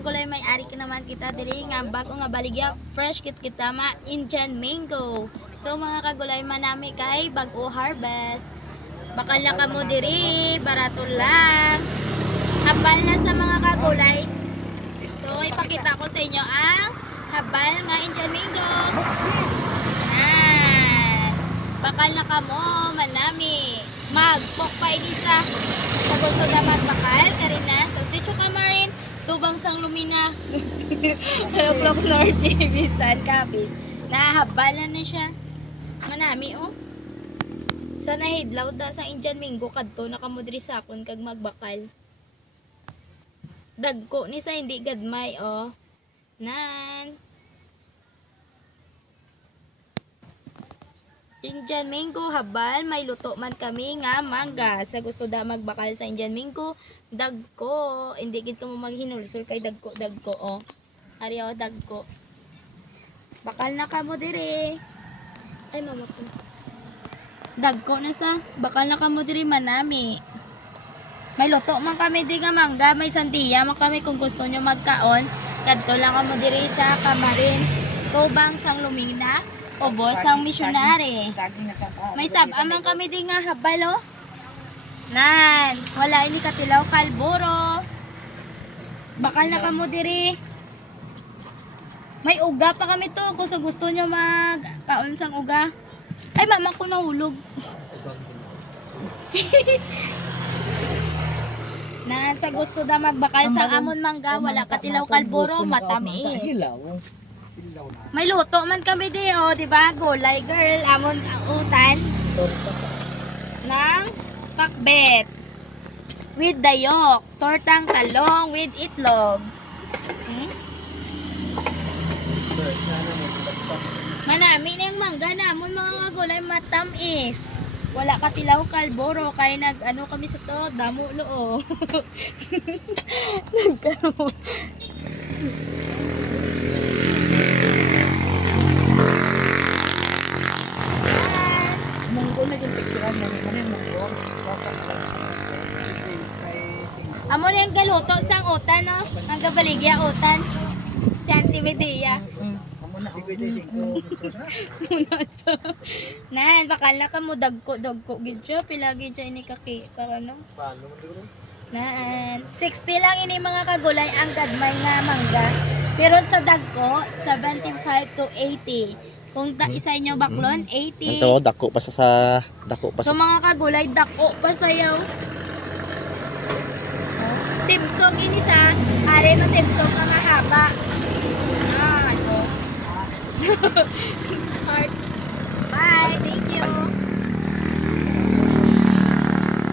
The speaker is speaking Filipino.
kagulay may ari ka naman kita diri nga bako nga baligya fresh kit kita ma Indian mango. So mga kagulay manami kay bag-o harvest. Bakal na kamo diri, barato lang. Habal na sa mga kagulay. So ipakita ko sa inyo ang habal nga Indian mango. Yan. Bakal na kamo manami. Magpokpay di sa gusto na magbakal karina sa Sitio Camarin tubang sang lumina Clock North Bisan Capiz nahabalan na siya manami oh sa nahidlaw da sa Indian mango kadto nakamudri sakon kag magbakal dagko ni sa hindi gadmay oh nan Indian mango habal may luto man kami nga mangga sa gusto da magbakal sa Indian mango dagko hindi gid mo maghinulsol kay dagko oh ari oh dagko bakal na kamo dire ay mamatay dagko na sa bakal na kamo dire manami may luto man kami di nga mangga may sandiya man kami kung gusto nyo magkaon kadto lang kamo dire sa Camarin tubang sang lumina Obos ang misyonary. May sab-amang kami din nga habal oh. Nan, wala ini katilaw kalburo. Bakal na kamo diri. May uga pa kami to kung gusto nyo magkaon sang uga. Ay mama ko nahulog. Nan sa gusto da magbakal sa amon mangga wala katilaw kalburo matamis. May luto man kami di oh, di ba? Gulay girl, amon utan ng pakbet with dayok, tortang talong with itlog. Manami ng mangga namon mga gulay matamis. Wala katilaw kalboro kay nag ano kami sa to, damo loo. Nagkano. Amo na yung galuto sang utan no? Ang gabaligya utan. Si Auntie Medea. Nan, bakal na ka mo dagko gid siya pila gid siya ini kaki ano? Nan, 60 lang ini mga kagulay ang gadmay nga mangga. Pero sa dagko 75 to 80. Kung isa inyo baklon 80. Ito dako pa sa dako pa sa mga kagulay dako pa sayaw. Timsog ini sa are no timsog ka mahaba. Ano? Bye, thank you.